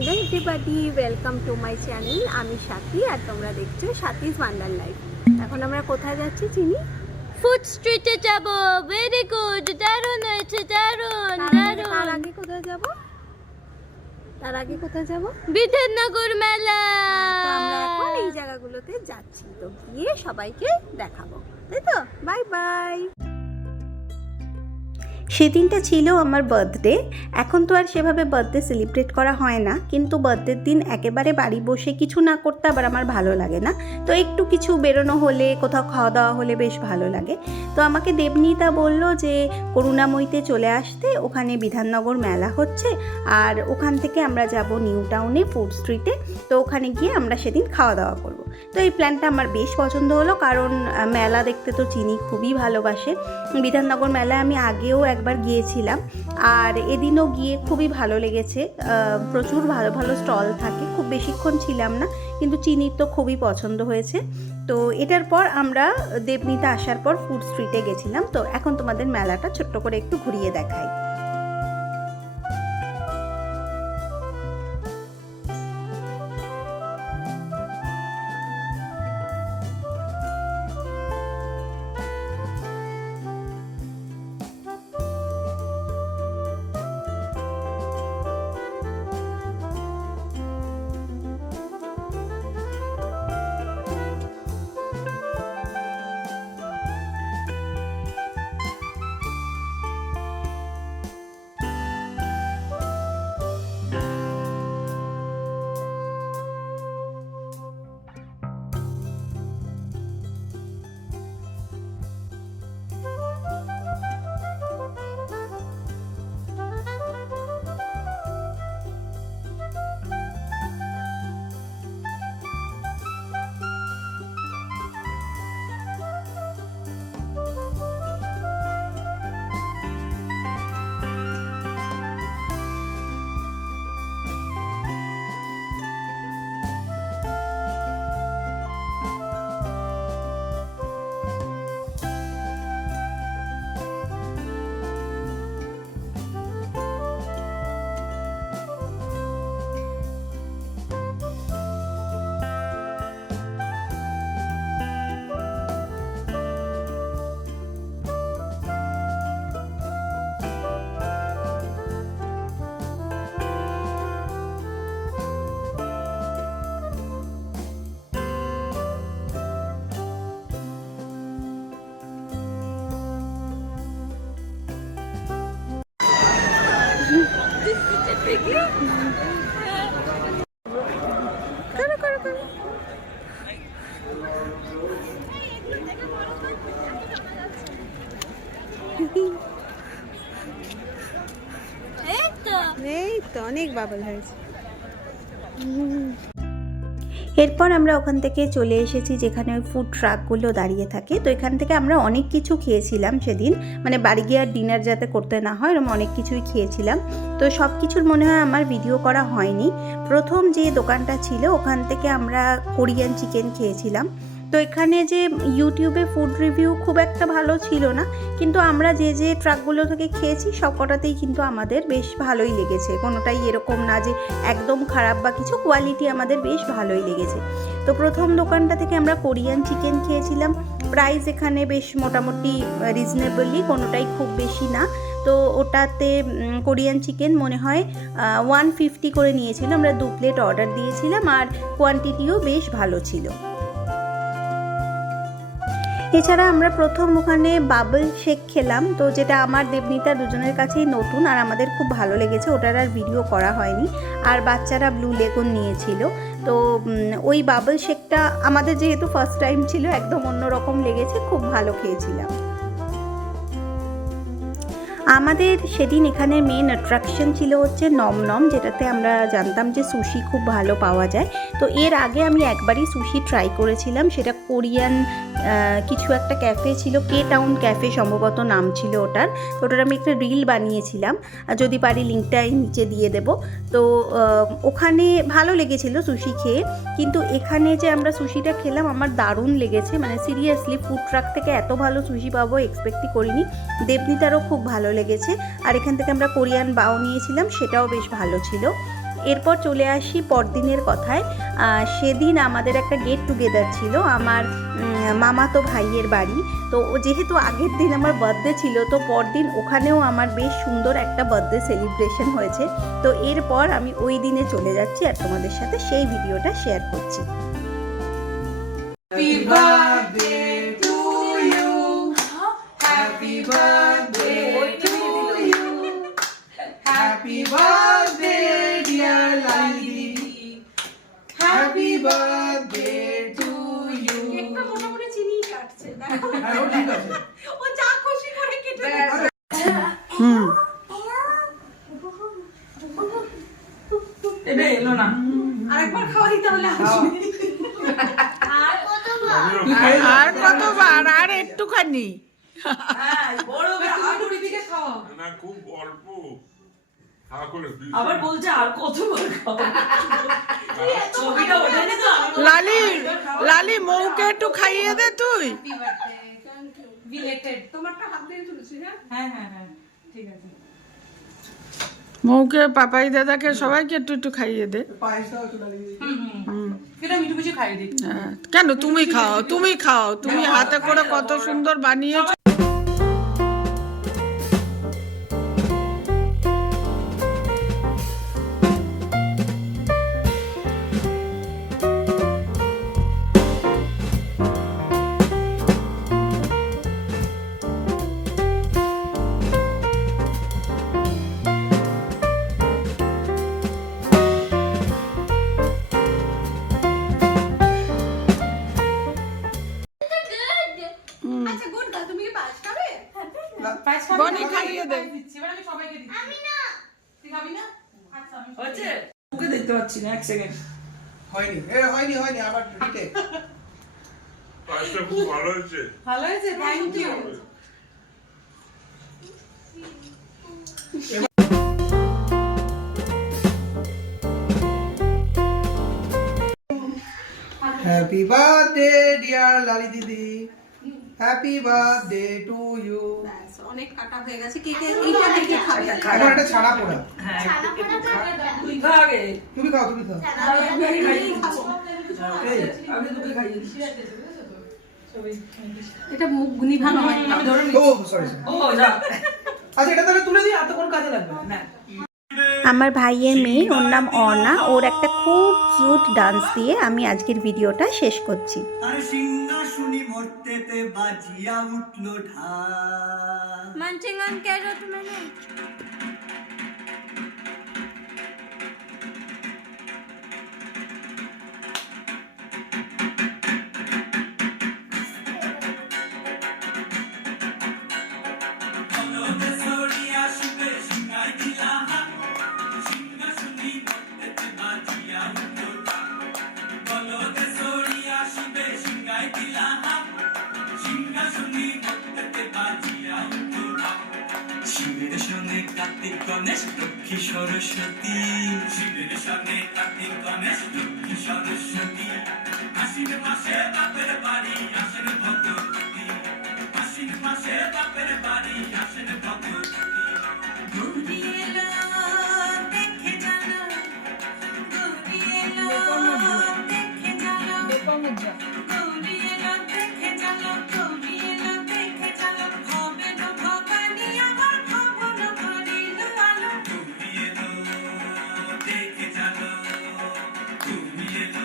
Hello everybody, welcome to my channel. আমি সাথী আর তোমরা দেখছো সাথীস ওয়ান্ডার লাইফ। এখন আমরা কোথায় যাচ্ছি চিনি? ফুড স্ট্রিটে যাব। ভেরি গুড, দারুণ হয়েছে, দারুণ তার দারুণ। আগে কোথায় যাব? তার আগে কোথায় যাব? বিধাননগর মেলা। তো আমরা এখন এই জায়গাগুলোতে যাচ্ছি, তো গিয়ে সবাইকে দেখাবো, তাই তো? Bye bye. সেদিনটা ছিল আমার বার্থডে। এখন তো আর সেভাবে বার্থডে সেলিব্রেট করা হয় না, কিন্তু বার্থডের দিন একেবারে বাড়ি বসে কিছু না করতে আবার আমার ভালো লাগে না। তো একটু কিছু বেরোনো হলে, কোথাও খাওয়া দাওয়া হলে বেশ ভালো লাগে। তো আমাকে দেবনীতা বলল যে করুণাময়ীতে চলে আসতে, ওখানে বিধাননগর মেলা হচ্ছে আর ওখান থেকে আমরা যাব নিউ টাউনে ফুড স্ট্রিটে। তো ওখানে গিয়ে আমরা সেদিন খাওয়া দাওয়া করব। তো এই প্ল্যানটা আমার বেশ পছন্দ হলো, কারণ মেলা দেখতে তো চিনি খুবই ভালোবাসে। বিধাননগর মেলায় আমি আগেও একবার গিয়েছিলাম আর এদিনও গিয়ে খুবই ভালো লেগেছে। প্রচুর ভালো ভালো স্টল থাকে, খুব বেশিক্ষণ ছিলাম না, কিন্তু চিনির তো খুবই পছন্দ হয়েছে। তো এটার পর আমরা দেবনীতা আসার পর ফুড স্ট্রিটে গেছিলাম। তো এখন তোমাদের মেলাটা ছোট্ট করে একটু ঘুরিয়ে দেখাই। এই তো অনেক বাবল হয়েছে। এরপর আমরা ওখান থেকে চলে এসেছি যেখানে ওই ফুড ট্রাকগুলো দাঁড়িয়ে থাকে। তো এখান থেকে আমরা অনেক কিছু খেয়েছিলাম সেদিন, মানে বাড়ি গিয়ে আর ডিনার যাতে করতে না হয় এরকম অনেক কিছুই খেয়েছিলাম। তো সব কিছুর মনে হয় আমার ভিডিও করা হয়নি। প্রথম যে দোকানটা ছিল ওখান থেকে আমরা কোরিয়ান চিকেন খেয়েছিলাম। তো এখানে যে ইউটিউবে ফুড রিভিউ খুব একটা ভালো ছিল না, কিন্তু আমরা যে যে ট্রাকগুলো থেকে খেয়েছি সব কটাতেই কিন্তু আমাদের বেশ ভালোই লেগেছে। কোনোটাই এরকম না যে একদম খারাপ বা কিছু, কোয়ালিটি আমাদের বেশ ভালোই লেগেছে। তো প্রথম দোকানটা থেকে আমরা কোরিয়ান চিকেন খেয়েছিলাম। প্রাইস এখানে বেশ মোটামুটি রিজনেবলি, কোনোটাই খুব বেশি না। তো ওটাতে কোরিয়ান চিকেন মনে হয় 150 করে নিয়েছিল। আমরা 2 প্লেট অর্ডার দিয়েছিলাম আর কোয়ান্টিটিও বেশ ভালো ছিল। এছাড়া আমরা প্রথম ওখানে বাবল শেক খেলাম, তো যেটা আমার দেবনীতা দুজনের কাছেই নতুন আর আমাদের খুব ভালো লেগেছে। ওটার আর ভিডিও করা হয়নি। আর বাচ্চারা ব্লু লেগুন নিয়েছিল। তো ওই বাবল শেকটা আমাদের যেহেতু ফার্স্ট টাইম ছিল, একদম অন্যরকম লেগেছে, খুব ভালো খেয়েছিলাম। আমাদের সেদিন এখানে মেন অ্যাট্রাকশন ছিল হচ্ছে নম, যেটাতে আমরা জানতাম যে সুশি খুব ভালো পাওয়া যায়। তো এর আগে আমি একবারই সুশি ট্রাই করেছিলাম, সেটা কোরিয়ান কিছু একটা ক্যাফে ছিল, কে টাউন ক্যাফে সম্ভবত নাম ছিল ওটার। তো ওটার আমি একটা রিল বানিয়েছিলাম, যদি পারি লিঙ্কটা নিচে দিয়ে দেব। তো ওখানে ভালো লেগেছিল সুশি খেয়ে, কিন্তু এখানে যে আমরা সুশিটা খেলাম আমার দারুণ লেগেছে। মানে সিরিয়াসলি ফুড ট্রাক থেকে এত ভালো সুশি পাবো এক্সপেক্টই করিনি। দেবনীতারও খুব ভালো লেগেছে। আর এখান থেকে আমরা কোরিয়ান বাও নিয়েছিলাম, সেটাও বেশ ভালো ছিল। এরপর চলে আসি পরদিনের কথায়। সেদিন আমাদের একটা গেট টুগেদার ছিল আমার মামাতো ভাইয়ের বাড়ি। তো যেহেতু আগের দিন আমার বার্থডে ছিল, তো পরদিন ওখানেও আমার বেশ সুন্দর একটা বার্থডে সেলিব্রেশন হয়েছে। তো এরপর আমি ওই দিনে চলে যাচ্ছি আর তোমাদের সাথে সেই ভিডিওটা শেয়ার করছি। Happy birthday to you. Happy birthday to you. Happy birthday dear Lali. Happy birthday to you. একটা মোটামুটি চিনি কাটছে হ্যাঁ, ও ঠিক আছে। ও যা খুশি করে কেটে দেয়। এটা এলো না। আরেকবার খাওয়াই তাহলে খাও। আর কতবার? আর একটুখানি। হ্যাঁ, বড় হাতুড়ি দিকে খাও। না খুব অল্প হা করে দিস। আবার বলছে আর কতবার খাও। ছবিটা ওঠেনি তো। লালি লালি মৌকে একটু খাইয়ে দে তুই। বিলেটেড তোমারটা হাত দিয়ে তুলেছি না? হ্যাঁ হ্যাঁ হ্যাঁ ঠিক আছে। মৌকে পাপাই দাদাকে সবাইকে একটু একটু খাইয়ে দে। এটা মিঠু মিঠু খাইয়ে দিই। হ্যাঁ, কেন তুমি খাও, তুমি খাও, তুমি হাতে করে কত সুন্দর বানিয়েছো। আচ্ছা গুড গার্ল, তুমি কি পায়েস খাবে? পায়েস খাবি? বনি খাইয়ে দে। দিচ্ছি, এবার আমি সবাইকে দিচ্ছি। আমি না। তুই খাবি না? আচ্ছা আমি হয়েছে? মুখে দেখতে পাচ্ছি না, এক সেকেন্ড। হয়নি হয়নি আবার রিটেক। পায়েসটা খুব ভালো হয়েছে। ভালো হয়েছে, thank you. Happy birthday dear Lali দিদি, হ্যাপি বার্থডে টু ইউ। ব্যাস, অনেক কাটা হয়ে গেছে। কে কে এইটা দেখে খাবে? এখন একটা ছাড়া পোড়া। হ্যাঁ, তুই খা আগে। তুমি খাও তুমি খাও। আমি খাইয়ে খাবো। এই, আমি তোকে খাইয়ে দিচ্ছি। এটা মুখ নিভানো হয় না। আমি ধরে ও সরি। ও যা। আচ্ছা এটা তাহলে তুলে দিই, আর তো কোনো কাজে লাগবে না। আমার ভাইয়ের মেয়ে, ওর নাম অর্ণা, ওর একটা খুব কিউট ডান্স দিয়ে আমি আজকের ভিডিওটা শেষ করছি। আরে সিংহাসনী ভর্তেতে বাজিয়া উঠলো ঢাক। মানচিং অন ক্যারট মানে শিবের সঙ্গে কার্তিক গণেশ লক্ষ্মী সরস্বতী, শিবের সঙ্গে কার্তিক গণেশ লক্ষ্মী সরস্বতী, আশ্বিন মাসে বাপের বাড়ি আসেন ভগবতী, আশ্বিন মাসে বাপের বাড়ি আসেন ভগবতী। গৌরী এলো দেখে জানো, গৌরী এলো দেখে জানো, গৌরী এলো দেখে জানো, গৌরী এলো দেখে জানো, হবে না ভবানী আমার ভবন ভরিল আলো। গৌরী এলো দেখে জানো, গৌরী এলো